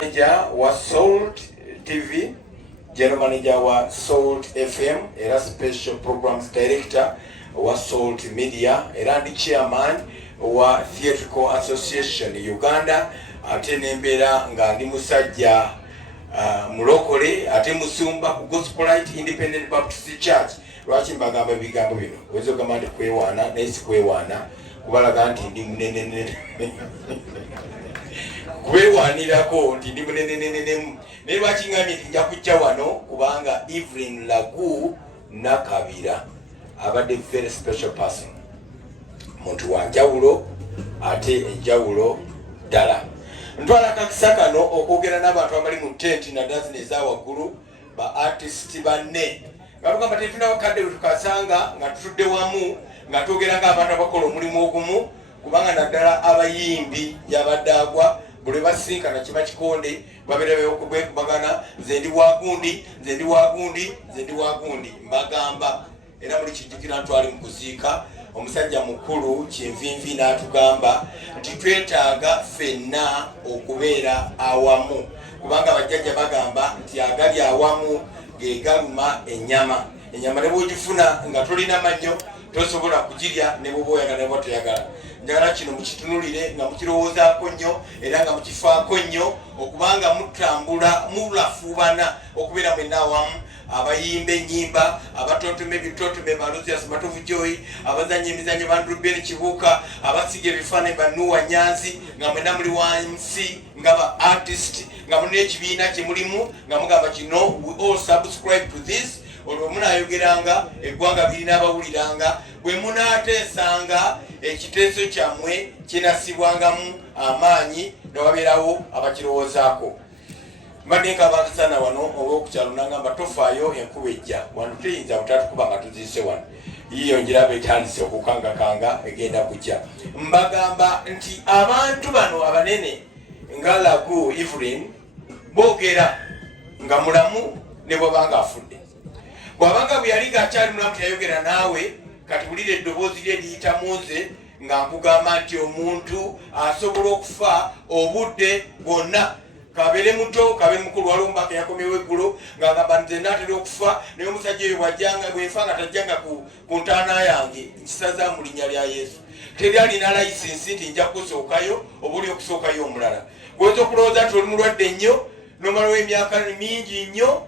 Manager wa Salt TV, General Manager wa Salt FM, era Special Programs Director wa Salt Media, era ndi Chairman wa Theatrical Association Uganda, ate nembera nga ndi musajja mulokole, ate musumba ku Gospelite Independent Baptist Church. Lwaki mbagamba ebigambo bino? Oyinza okugamba nti kwewaana naye si kwewaana, kubalaga nti ndi munene kwewanirako nti ndi munenenenenemu. Naye lwaki ngambye nti nja kujja wano kubanga Evelyn Lagu Nakabira abadde very special person, muntu wa njawulo ate enjawulo ddala. Ntwala akakisa kano okwogera n'abantu abali mu tent na dazini ezawaggulu, ba artist banne nga tugamba tetuna bakadde bwe tukasanga nga tutudde wamu nga twogera ng'abantu abakola omulimu ogumu, kubanga naddala abayimbi yabadde agwa buli basinkana kiba kikonde babeera beekubagana nze ndi wagundi, nze ndi wagundi, nze ndi wagundi. Mbagamba era muli kijjukira ntwali Mukuziika, omusajja mukulu Kyenvinvi n'atugamba nti twetaaga ffenna okubeera awamu, kubanga abajjajja bagamba nti agali awamu ge galuma ennyama. Ennyama ne bw'ogifuna nga tolina mannyo tosobola kugirya ne bw'oba oyagala ne bw'oba toyagala. Njagala kino mukitunulire nga mukirowoozaako nnyo era nga mukifaako nnyo, okubanga mutambula mulafuubana okubeera mwenna awamu. Abayimba ennyimba, abatontome ebitontome ba Lucius Matovu Joy, abazanya emizannyo ba Ruben Kibuuka, abasiga ebifaananyi ba Nuwa Nyanzi, nga mwenna muli wansi nga ba artist, nga mulina ekibiina kye mulimu nga mugamba kino we all subscribe to this. Olwo munaayogeranga eggwanga birina abawuliranga, bwe munaateesanga ekiteeso kyammwe kinasibwangamu amaanyi ne wabeerawo abakirowoozaako. Mbadde nkaba akasana wano olw'okukyalo nangamba tofaayo enkuba ejja wano tuyinza butatukuba nga tuziise wano, yiyo njiraba etandise okukangakanga egenda kujja. Mbagamba nti abantu bano abanene nga Lagu Evelyn boogera nga mulamu ne bw'abanga afudde. Bw'abanga bwe yali ng'akyali mulamu teyayogera naawe, kati wulira eddoboozi lye liyita mu nze nga nkugamba nti omuntu asobola okufa obudde bwonna, kabeere muto kabeere mukulu. Waliwo omubaka yakomyewo eggulo ng'agamba nze naatera okufa naye omusajja oyo bw'ajjanga bwefa nga tajjanga ku ntaana yange nkisaza mu linnya lya Yesu. Teri alina layisinsi nti nja kusookayo oba oli okusookayo omulala. Gwoza okulowooza nti oli mulwadde nnyo n'omalawo emyaka mingi nnyo,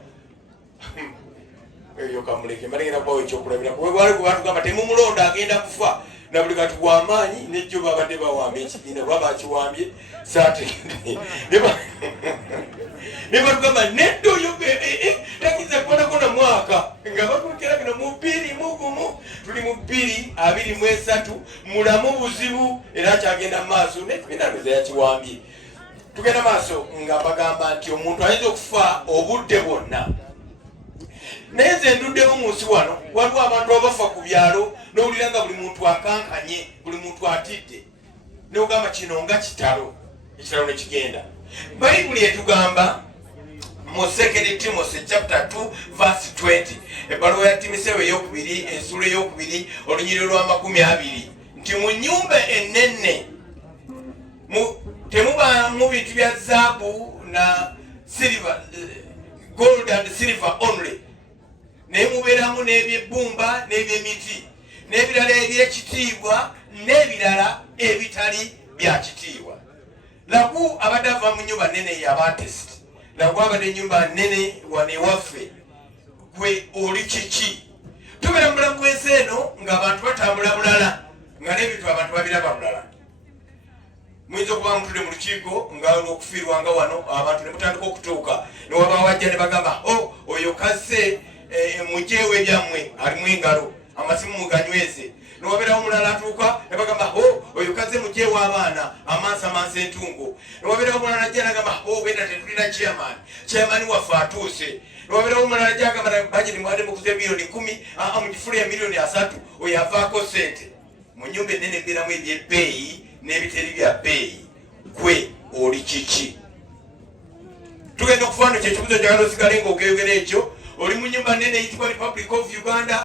eyo kamuleke mbalengera kubawo ekyokulabira. Kubwebwali gwe batugamba temumulonda agenda kufa na buli kati gw'amaanyi nejjo babadde bawamba ekibiina kuba bakiwambye saategende ne batugamba nedda oyo takiza kubonako na mwaka nga batulekera bino mu 2021 tuli mu 2023 mulamu buzibu era kyagenda mu maaso n'ekibiina lweza yakiwambye. Tugenda maaso nga bagamba nti omuntu ayinza okufa obudde bwonna. Naye nze nduddewo mu nsi wano waliwo abantu abafa ku byalo n'owulira nga buli muntu akankanye, buli muntu atidde n'ogamba kino nga kitalo, ekitalo ne kigenda. Bayibuli etugamba mu 2 Timothy chapter 2 verse 20, ebbaluwa ya Timoseewo ey'okubiri ensuula ey'okubiri olunyiriro lwa 20 nti mu nnyumba ennene temubaamu bintu bya zaabu na silver, gold and silver only, naye mubeeramu n'ebyebbumba n'ebyemiti n'ebirala ebyekitiibwa n'ebirala ebitali bya kitiibwa. Lagu abadde ava mu nnyumba nnene ya artist. Lagu abadde ennyumba nnene wano ewaffe. Gwe oli kiki? Tubeera mu bulamu bw'ensi eno ng'abantu batambula bulala nga n'ebintu abantu babiraba bulala. Muyinza okuba mutudde mu lukiiko nga olw'okufiirwanga wano abantu ne mutandika okutuuka ne waba wajja ne bagamba oyo kasse mujeewe ebyammwe alimu engalo amasimu muganyweze. Ne wabeerawo omulala atuuka ne bagamba oyo kaze mujeewe abaana amansa entungo. Ne wabeerawo omulala ajja n'agamba bwenda tetulina chairman waffe atuuse. Ne wabeerawo omulala ajja agamba bajeti mwadde mukuze milioni 10 mu kifula ya milioni 3 oyo avaako ssente. Mu nnyumba ennene ebeeramu ebyebbeeyi n'ebiteri bya bbeeyi. Gwe oli kiki? Tugenda okufaano kyekibuzo kyagala osigale ng'ogeyogera ekyo. Oli mu nnyumba nnene eyitibwa Republic of Uganda.